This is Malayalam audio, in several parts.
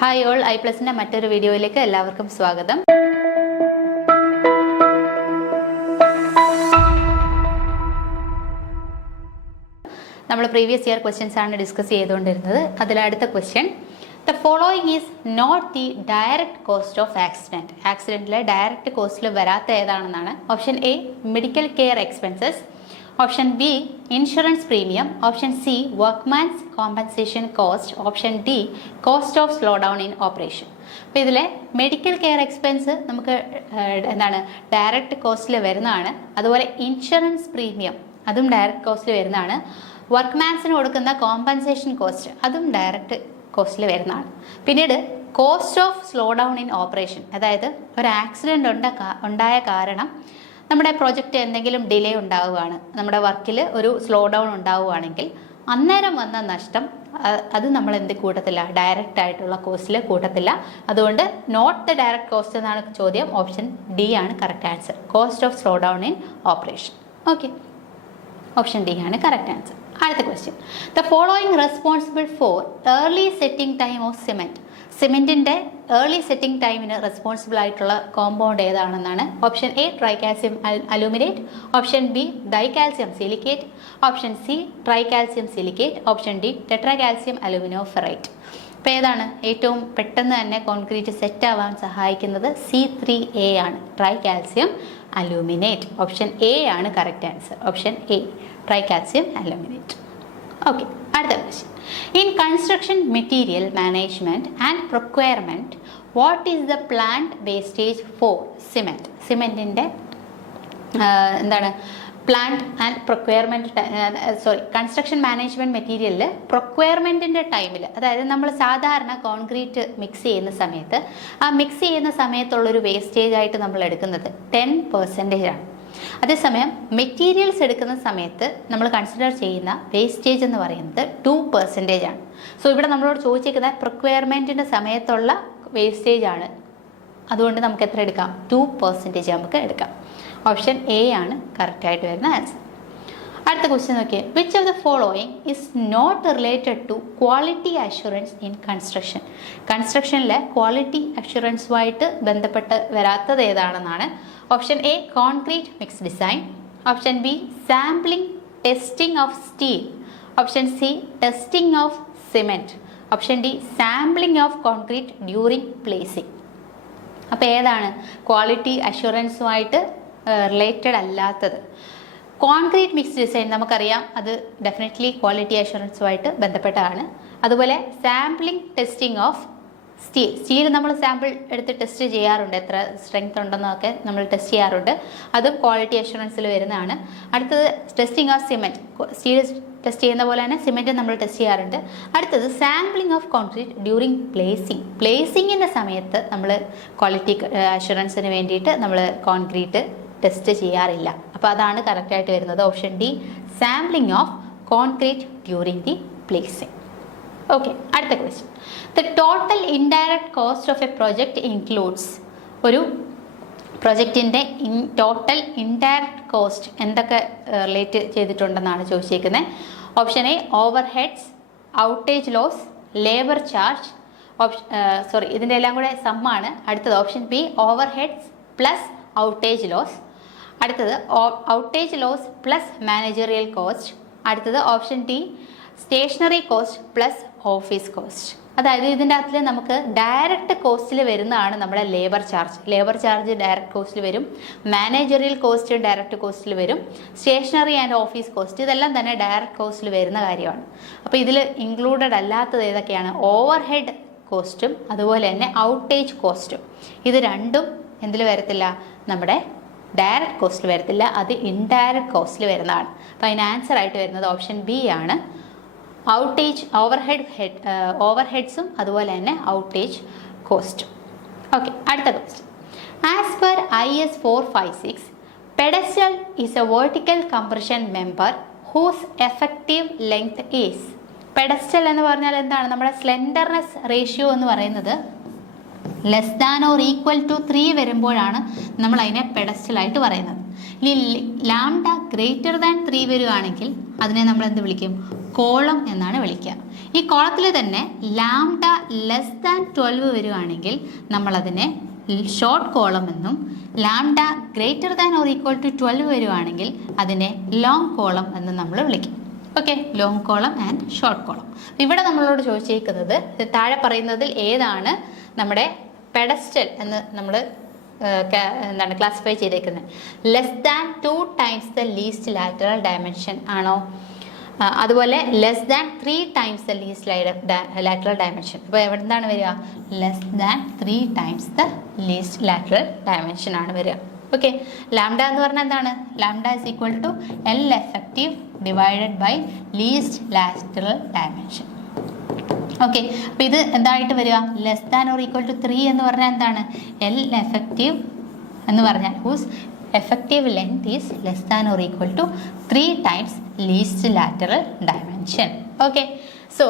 ഹായ് ഓൾ, iPlusന്റെ മറ്റൊരു വീഡിയോയിലേക്ക് എല്ലാവർക്കും സ്വാഗതം. നമ്മൾ പ്രീവിയസ് ഇയർ ക്വസ്റ്റ്യൻസ് ആണ് ഡിസ്കസ് ചെയ്തുകൊണ്ടിരുന്നത്. അതിൽ അടുത്ത question, the following is not the direct cost of accident. ആക്സിഡൻറ്റിലെ ഡയറക്റ്റ് കോസ്റ്റിൽ വരാത്ത ഏതാണെന്നാണ്. Option A medical care expenses, option B insurance premium, option C workman's compensation cost, option D cost of slow down in operation. അപ്പോൾ ഇതിലെ മെഡിക്കൽ കെയർ എക്സ്പെൻസ് നമുക്ക് ഡയറക്റ്റ് കോസ്റ്റിൽ വരുന്നതാണ്. അതുപോലെ ഇൻഷുറൻസ് പ്രീമിയം അതും ഡയറക്റ്റ് കോസ്റ്റിൽ വരുന്നതാണ്. വർക്ക്മാൻസിന് കൊടുക്കുന്ന കോമ്പൻസേഷൻ കോസ്റ്റ് അതും ഡയറക്റ്റ് കോസ്റ്റിൽ വരുന്നതാണ്. പിന്നീട് cost of slow down in operation, അതായത് ഒരു ആക്സിഡൻറ്റ് ഉണ്ടായ കാരണം നമ്മുടെ പ്രോജക്റ്റ് എന്തെങ്കിലും ഡിലേ ഉണ്ടാവുകയാണ്, നമ്മുടെ വർക്കിൽ ഒരു സ്ലോ ഡൗൺ ഉണ്ടാവുകയാണെങ്കിൽ അന്നേരം വന്ന നഷ്ടം അത് നമ്മൾ എന്ത് കൂട്ടത്തില്ല, ഡയറക്റ്റ് ആയിട്ടുള്ള കോസ്റ്റിൽ കൂട്ടത്തില്ല. അതുകൊണ്ട് നോട്ട് ദ ഡയറക്റ്റ് കോസ്റ്റ് എന്നാണ് ചോദ്യം. ഓപ്ഷൻ ഡി ആണ് correct answer, cost of slow down in operation. Okay, option D ആണ് കറക്റ്റ് ആൻസർ. അടുത്ത question, the following responsible for early setting time of cement. സിമെൻറ്റിൻ്റെ ഏർലി സെറ്റിംഗ് ടൈമിന് റെസ്പോൺസിബിൾ ആയിട്ടുള്ള കോമ്പൗണ്ട് ഏതാണെന്നാണ്. Option A tricalcium aluminate, option B dicalcium silicate, option C tricalcium silicate, option D tetracalcium aluminoferrite. അപ്പോൾ ഏതാണ് ഏറ്റവും പെട്ടെന്ന് തന്നെ കോൺക്രീറ്റ് സെറ്റ് ആവാൻ സഹായിക്കുന്നത്? C3A ആണ്, ട്രൈകാൽസ്യം അലൂമിനേറ്റ്. ഓപ്ഷൻ എ ആണ് correct answer, option A tricalcium aluminate. Okay, അടുത്ത question, in construction material management and procurement what is the plant wastage for cement? സിമെൻറ്റിൻ്റെ എന്താണ് plant and procurement construction management മെറ്റീരിയലിൽ പ്രൊക്വയർമെൻറ്റിൻ്റെ ടൈമിൽ, അതായത് നമ്മൾ സാധാരണ കോൺക്രീറ്റ് മിക്സ് ചെയ്യുന്ന സമയത്ത് ആ മിക്സ് ചെയ്യുന്ന സമയത്തുള്ളൊരു വേസ്റ്റേജ് ആയിട്ട് നമ്മൾ എടുക്കുന്നത് 10% ആണ്. അതേസമയം മെറ്റീരിയൽസ് എടുക്കുന്ന സമയത്ത് നമ്മൾ കൺസിഡർ ചെയ്യുന്ന വേസ്റ്റേജ് എന്ന് പറയുന്നത് 2% ആണ്. സോ ഇവിടെ നമ്മളോട് ചോദിച്ചിരിക്കുന്ന പ്രൊക്വയർമെൻറ്റിൻ്റെ സമയത്തുള്ള വേസ്റ്റേജ് ആണ്. അതുകൊണ്ട് നമുക്ക് എത്ര എടുക്കാം? 2% നമുക്ക് എടുക്കാം. ഓപ്ഷൻ എ ആണ് കറക്റ്റായിട്ട് വരുന്ന ആൻസർ. അടുത്ത ക്വസ്റ്റ്യൻ നോക്കിയേ, which of the following is not related to quality assurance in construction? കൺസ്ട്രക്ഷനിലെ ക്വാളിറ്റി അഷുറൻസുമായിട്ട് ബന്ധപ്പെട്ട് വരാത്തത് ഏതാണെന്നാണ്. Option A concrete mix design, option B sampling testing of steel, option C testing of cement, option D sampling of concrete during placing. അപ്പോൾ ഏതാണ് ക്വാളിറ്റി അഷുറൻസുമായിട്ട് റിലേറ്റഡ് അല്ലാത്തത്? കോൺക്രീറ്റ് മിക്സ് ഡിസൈൻ നമുക്കറിയാം, അത് ഡെഫിനറ്റ്ലി ക്വാളിറ്റി അഷുറൻസുമായിട്ട് ബന്ധപ്പെട്ടതാണ്. അതുപോലെ സാമ്പിളിംഗ് ടെസ്റ്റിംഗ് ഓഫ് സ്റ്റീൽ നമ്മൾ സാമ്പിൾ എടുത്ത് ടെസ്റ്റ് ചെയ്യാറുണ്ട്, എത്ര സ്ട്രെങ്ത് ഉണ്ടെന്നൊക്കെ നമ്മൾ ടെസ്റ്റ് ചെയ്യാറുണ്ട്, അതും ക്വാളിറ്റി അഷുറൻസിൽ വരുന്നതാണ്. അടുത്തത് testing of cement, steel test ചെയ്യുന്ന പോലെ തന്നെ സിമെൻറ്റ് നമ്മൾ ടെസ്റ്റ് ചെയ്യാറുണ്ട്. അടുത്തത് സാമ്പിളിംഗ് ഓഫ് കോൺക്രീറ്റ് ഡ്യൂറിങ് പ്ലേസിങ്ങിൻ്റെ സമയത്ത് നമ്മൾ ക്വാളിറ്റി അഷുറൻസിന് വേണ്ടിയിട്ട് നമ്മൾ കോൺക്രീറ്റ് ടെസ്റ്റ് ചെയ്യാറില്ല. അപ്പോൾ അതാണ് കറക്റ്റായിട്ട് വരുന്നത്, option D sampling of concrete during the placing. Okay, അടുത്ത question, the total indirect cost of a project includes. ഒരു പ്രൊജക്റ്റിൻ്റെ ടോട്ടൽ ഇൻഡയറക്റ്റ് കോസ്റ്റ് എന്തൊക്കെ റിലേറ്റ് ചെയ്തിട്ടുണ്ടെന്നാണ് ചോദിച്ചിരിക്കുന്നത്. Option A overheads, outage loss, labour charge, ഇതിൻ്റെ എല്ലാം കൂടെ സമ്മാണ്. അടുത്തത് option B overheads plus outage loss, അടുത്തത് outage loss plus managerial cost, അടുത്തത് option D stationery cost plus office cost. അതായത് ഇതിൻ്റെ അകത്തിൽ നമുക്ക് ഡയറക്റ്റ് കോസ്റ്റിൽ വരുന്നതാണ് നമ്മുടെ ലേബർ ചാർജ് ഡയറക്റ്റ് കോസ്റ്റിൽ വരും, മാനേജറിയൽ കോസ്റ്റ് ഡയറക്റ്റ് കോസ്റ്റിൽ വരും, സ്റ്റേഷനറി ആൻഡ് ഓഫീസ് കോസ്റ്റ് ഇതെല്ലാം തന്നെ ഡയറക്റ്റ് കോസ്റ്റിൽ വരുന്ന കാര്യമാണ്. അപ്പോൾ ഇതിൽ ഇൻക്ലൂഡഡ് അല്ലാത്തത് ഏതൊക്കെയാണ്? ഓവർ ഹെഡ് കോസ്റ്റും അതുപോലെ തന്നെ ഔട്ടേജ് കോസ്റ്റും. ഇത് രണ്ടും എന്തിൽ വരത്തില്ല? നമ്മുടെ ഡയറക്റ്റ് കോസ്റ്റിൽ വരത്തില്ല, അത് ഇൻഡയറക്റ്റ് കോസ്റ്റിൽ വരുന്നതാണ്. അപ്പോൾ അതിന് ആൻസർ ആയിട്ട് വരുന്നത് ഓപ്ഷൻ ബി ആണ്, ഔട്ടേജ് ഓവർ ഹെഡ്സും അതുപോലെ തന്നെ ഔട്ടേജ് കോസ്റ്റും. ഓക്കെ, അടുത്ത question, as per IS 456 pedestal is a vertical compression member whose effective length is. Pedestal എന്ന് പറഞ്ഞാൽ എന്താണ്? നമ്മുടെ സ്ലെൻഡർനെസ് റേഷ്യോ എന്ന് പറയുന്നത് less than or equal to 3 വരുമ്പോഴാണ് നമ്മൾ അതിനെ പെഡസ്റ്റലായിട്ട് പറയുന്നത്. ഇനി ലാംഡ ഗ്രേറ്റർ ദാൻ 3 വരികയാണെങ്കിൽ അതിനെ നമ്മൾ എന്ത് വിളിക്കും? കോളം എന്നാണ് വിളിക്കുക. ഈ കോളത്തിൽ തന്നെ ലാംഡ ലെസ് ദാൻ 12 വരികയാണെങ്കിൽ നമ്മളതിനെ ഷോർട്ട് കോളം എന്നും, lambda greater than or equal to 12 വരികയാണെങ്കിൽ അതിനെ ലോങ് കോളം എന്ന് നമ്മൾ വിളിക്കും. Okay, long column and short column. ഇവിടെ നമ്മളോട് ചോദിച്ചിരിക്കുന്നത് താഴെ പറയുന്നതിൽ ഏതാണ് നമ്മുടെ പെഡസ്റ്റൽ എന്ന് നമ്മൾ എന്താണ് ക്ലാസിഫൈ ചെയ്തേക്കുന്നത്? Less than 2 times the least lateral dimension ആണോ, അതുപോലെ less than 3 times the least lateral dimension. അപ്പോൾ എവിടെ നിന്നാണ് വരിക? Less than 3 times the least lateral dimension ആണ് വരിക. ഓക്കെ, ലാംഡ എന്ന് പറഞ്ഞാൽ എന്താണ്? Lambda is equal to L effective divided by least lateral dimension. Okay, അപ്പോൾ ഇത് എന്തായിട്ട് വരിക? Less than or equal to 3 എന്ന് പറഞ്ഞാൽ എന്താണ്? എൽ എഫക്റ്റീവ് എന്ന് പറഞ്ഞാൽ whose effective length is less than or equal to 3 times least lateral dimension. Okay, so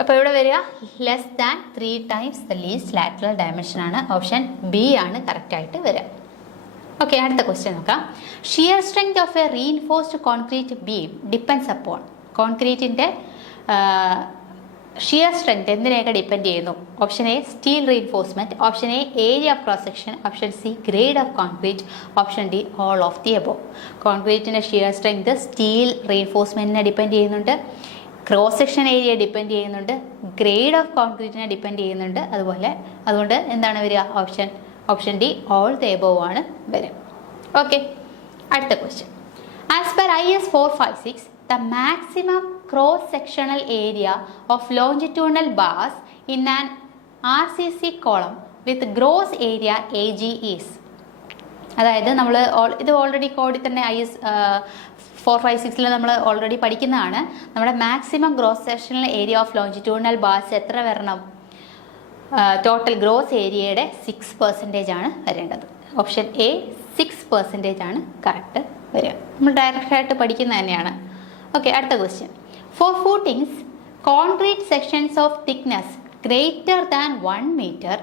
അപ്പോൾ ഇവിടെ വരിക less than 3 times the least lateral dimension ആണ്. ഓപ്ഷൻ ബി ആണ് കറക്റ്റായിട്ട് വരിക. ഓക്കെ, അടുത്ത ക്വസ്റ്റ്യൻ നോക്കാം. Shear strength of a reinforced concrete beam depends upon. കോൺക്രീറ്റിൻ്റെ ഷിയർ സ്ട്രെങ്ത് എന്തിനെയൊക്കെ ഡിപ്പെൻഡ് ചെയ്യുന്നു? Option A steel reinforcement, option A area of cross section, option C grade of concrete, option D all of the above. കോൺക്രീറ്റിൻ്റെ ഷിയർ സ്ട്രെങ്ത് സ്റ്റീൽ റീഇൻഫോഴ്സ്മെൻറ്റിനെ ഡിപ്പെൻഡ് ചെയ്യുന്നുണ്ട്, ക്രോസ് സെക്ഷൻ ഏരിയ ഡിപ്പെൻഡ് ചെയ്യുന്നുണ്ട്, ഗ്രേഡ് ഓഫ് കോൺക്രീറ്റിനെ ഡിപ്പെൻഡ് ചെയ്യുന്നുണ്ട്. അതുകൊണ്ട് എന്താണ് വരിക? Option D all the above ആണ് വരിക. ഓക്കെ, അടുത്ത question. As per IS 456 the maximum cross-sectional area of longitudinal bars in an RCC column with gross area AG is. അതായത് നമ്മൾ ഇത് ഓൾറെഡി കോഡിൽ തന്നെ IS 456 നമ്മൾ ഓൾറെഡി പഠിക്കുന്നതാണ്. നമ്മുടെ maximum gross sectional area of longitudinal bars എത്ര വരണം? ടോട്ടൽ ഗ്രോസ് ഏരിയയുടെ 6% ആണ് വരേണ്ടത്. ഓപ്ഷൻ എ 6% ആണ് കറക്റ്റ് വരിക. നമ്മൾ ഡയറക്റ്റായിട്ട് പഠിക്കുന്നത് തന്നെയാണ്. ഓക്കെ, അടുത്ത question. For footings concrete sections of thickness greater than 1 meter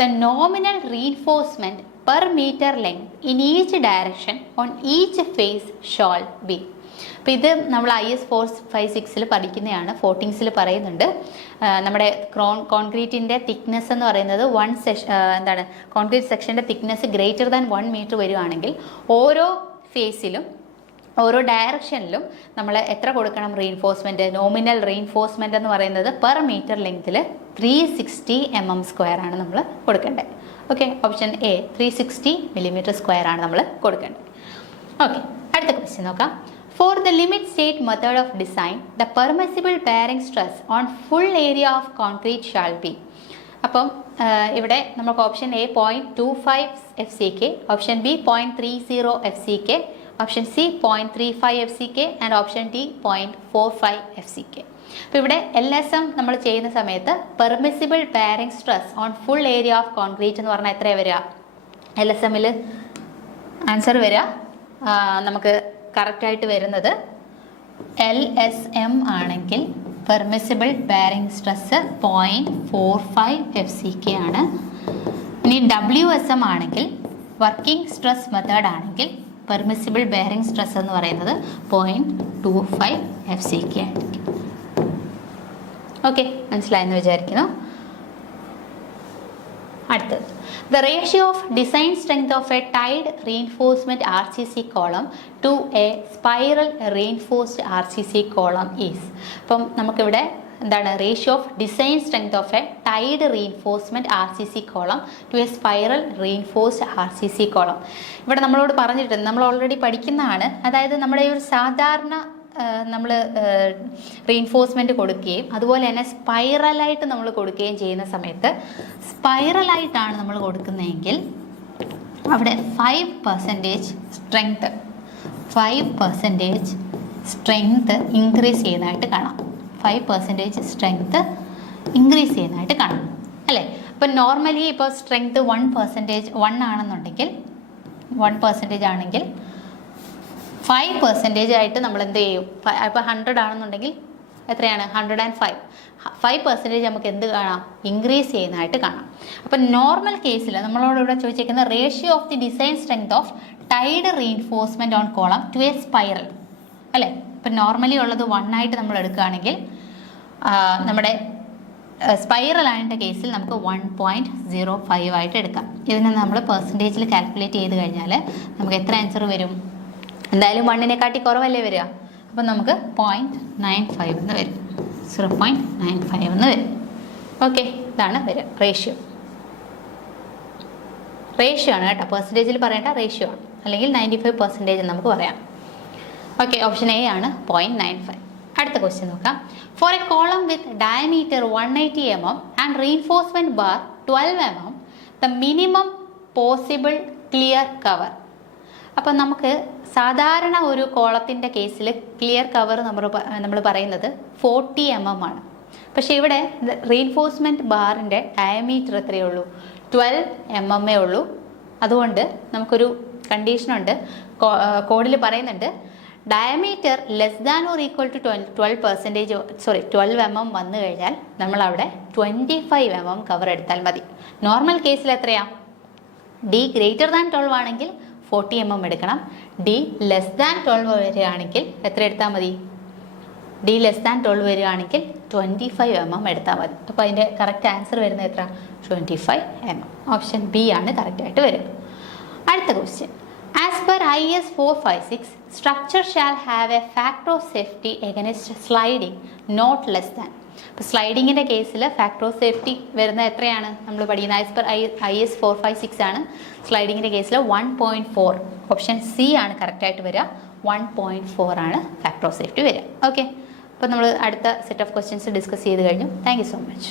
the nominal reinforcement per metre length in each direction on each face shall be. അപ്പോൾ ഇത് നമ്മൾ IS 456 പഠിക്കുന്നതാണ്. ഫോർട്ടിങ്സിൽ പറയുന്നുണ്ട് നമ്മുടെ കോൺക്രീറ്റിൻ്റെ തിക്നെസ് എന്ന് പറയുന്നത് എന്താണ് കോൺക്രീറ്റ് സെക്ഷൻ്റെ തിക്നെസ് ഗ്രേറ്റർ ദാൻ 1 meter വരികയാണെങ്കിൽ ഓരോ ഫേസിലും ഓരോ ഡയറക്ഷനിലും നമ്മൾ എത്ര കൊടുക്കണം? റീഇൻഫോഴ്സ്മെൻറ്റ്. നോമിനൽ റീഇൻഫോഴ്സ്മെൻറ്റ് എന്ന് പറയുന്നത് പെർ മീറ്റർ ലെങ്ത്തിൽ 360 mm² ആണ് നമ്മൾ കൊടുക്കേണ്ടത്. ഓക്കെ, ഓപ്ഷൻ എ 360 mm² ആണ് നമ്മൾ കൊടുക്കേണ്ടത്. ഓക്കെ, അടുത്ത ക്വസ്റ്റ്യൻ നോക്കാം. For the limit state method of design the permissible bearing stress on full area of concrete shall be. അപ്പം ഇവിടെ നമുക്ക് option A 0.25 FCK, option B 0.30 FCK, option C 0.35 FCK and option D 0.45 FCK. അപ്പോൾ ഇവിടെ LSM നമ്മൾ ചെയ്യുന്ന സമയത്ത് permissible bearing stress on full area of concrete എന്ന് പറഞ്ഞാൽ എത്രയാണ് വരിക? LSMൽ ആൻസർ വരിക നമുക്ക് കറക്റ്റായിട്ട് വരുന്നത് LSM ആണെങ്കിൽ പെർമിസിബിൾ ബെയറിംഗ് സ്ട്രെസ് 0.45 FCK ആണ്. ഇനി WSM ആണെങ്കിൽ വർക്കിംഗ് സ്ട്രെസ് മെത്തേഡ് ആണെങ്കിൽ പെർമിസിബിൾ ബെയറിംഗ് സ്ട്രെസ് എന്ന് പറയുന്നത് 0.25 FCK ആയിരിക്കും. ഓക്കെ, മനസ്സിലായെന്ന് വിചാരിക്കുന്നു. അടുത്തത്, the ratio of design strength of a tied reinforcement RCC column to a spiral reinforced RCC column is. അപ്പം നമുക്കിവിടെ എന്താണ് ratio of design strength of a tied reinforcement RCC column to a spiral reinforced RCC column. ഇവിടെ നമ്മളോട് പറഞ്ഞിട്ടുണ്ട്, നമ്മൾ ഓൾറെഡി പഠിക്കുന്നതാണ്. അതായത് നമ്മുടെ ഈ ഒരു സാധാരണ നമ്മൾ റീഇൻഫോഴ്സ്മെൻറ്റ് കൊടുക്കുകയും അതുപോലെ തന്നെ സ്പൈറലായിട്ട് നമ്മൾ കൊടുക്കുകയും ചെയ്യുന്ന സമയത്ത് സ്പൈറലായിട്ടാണ് നമ്മൾ കൊടുക്കുന്നതെങ്കിൽ അവിടെ 5% സ്ട്രെങ്ത് ഇൻക്രീസ് ചെയ്യുന്നതായിട്ട് കാണാം. 5% സ്ട്രെങ്ത് ഇൻക്രീസ് ചെയ്യുന്നതായിട്ട് കാണാം അല്ലേ? അപ്പോൾ നോർമലി ഇപ്പോൾ സ്ട്രെങ്ത് 1% ആണെന്നുണ്ടെങ്കിൽ 1% ആണെങ്കിൽ 5% ആയിട്ട് നമ്മൾ എന്ത് ചെയ്യും? ഇപ്പോൾ 100 ആണെന്നുണ്ടെങ്കിൽ എത്രയാണ്? 105. 5% നമുക്ക് എന്ത് കാണാം? ഇൻക്രീസ് ചെയ്യുന്നതായിട്ട് കാണാം. അപ്പം നോർമൽ കേസിൽ നമ്മളോട് ഇവിടെ ചോദിച്ചിരിക്കുന്ന ratio of the design strength of tied reinforcement on column to a spiral അല്ലേ? ഇപ്പം നോർമലി ഉള്ളത് 1 ആയിട്ട് നമ്മൾ എടുക്കുകയാണെങ്കിൽ നമ്മുടെ സ്പൈറൽ ആയതിൻ്റെ കേസിൽ നമുക്ക് 1.05 ആയിട്ട് എടുക്കാം. ഇതിനെ നമ്മൾ പെർസെൻറ്റേജിൽ കാൽക്കുലേറ്റ് ചെയ്ത് കഴിഞ്ഞാൽ നമുക്ക് എത്ര ആൻസർ വരും? എന്തായാലും 1-നെക്കാട്ടി കുറവല്ലേ വരിക. അപ്പം നമുക്ക് 0.95 എന്ന് വരും. 0.95 എന്ന് വരും. ഓക്കെ, ഇതാണ് വരിക റേഷ്യോ. റേഷ്യോ ആണ് കേട്ടോ, പെർസെൻറ്റേജിൽ പറയേണ്ട റേഷ്യോ ആണ്, അല്ലെങ്കിൽ 95% നമുക്ക് പറയാം. ഓക്കെ, ഓപ്ഷൻ എ ആണ് 0.95. അടുത്ത ക്വസ്റ്റ്യൻ നോക്കാം. For a column with diameter 180 mm and reinforcement bar 12 mm the minimum possible clear cover. അപ്പം നമുക്ക് സാധാരണ ഒരു കോളത്തിൻ്റെ കേസിൽ ക്ലിയർ കവർ നമ്മൾ പറയുന്നത് 40 mm ആണ്. പക്ഷേ ഇവിടെ റീൻഫോഴ്സ്മെൻറ്റ് ബാറിൻ്റെ ഡയമീറ്റർ എത്രയേ ഉള്ളൂ? 12 mm ഉള്ളൂ. അതുകൊണ്ട് നമുക്കൊരു കണ്ടീഷനുണ്ട്, കോഡിൽ പറയുന്നുണ്ട്, diameter less than or equal to 12 mm വന്നു കഴിഞ്ഞാൽ നമ്മളവിടെ 25 mm കവർ എടുത്താൽ മതി. നോർമൽ കേസിൽ എത്രയാണ്? ഡി ഗ്രേറ്റർ ദാൻ 12 ആണെങ്കിൽ 40 mm എടുക്കണം. ഡി ലെസ് ദാൻ 12 വരികയാണെങ്കിൽ എത്ര എടുത്താൽ മതി? ഡി ലെസ് ദാൻ 12 വരികയാണെങ്കിൽ 25 mm എടുത്താൽ മതി. അപ്പോൾ അതിൻ്റെ കറക്റ്റ് ആൻസർ വരുന്നത് എത്ര? 25 mm. ഓപ്ഷൻ ബി ആണ് കറക്റ്റായിട്ട് വരിക. അടുത്ത question. As per IS 456, structure shall have a factor of safety against sliding not less than. അപ്പോൾ സ്ലൈഡിങ്ങിൻ്റെ കേസിൽ ഫാക്ടർ ഓഫ് സേഫ്റ്റി വരുന്നത് എത്രയാണ് നമ്മൾ പഠിക്കുന്നത്? ആസ് പെർ IS 456 ആണ്. സ്ലൈഡിങ്ങിൻ്റെ കേസിൽ 1.4. ഓപ്ഷൻ സി ആണ് കറക്റ്റായിട്ട് വരിക. 1.4 ആണ് ഫാക്ടർ ഓഫ് സേഫ്റ്റി വരിക. ഓക്കെ, അപ്പോൾ നമ്മൾ അടുത്ത സെറ്റ് ഓഫ് ക്വസ്റ്റ്യൻസ് ഡിസ്കസ് ചെയ്ത് കഴിഞ്ഞു. Thank you so much.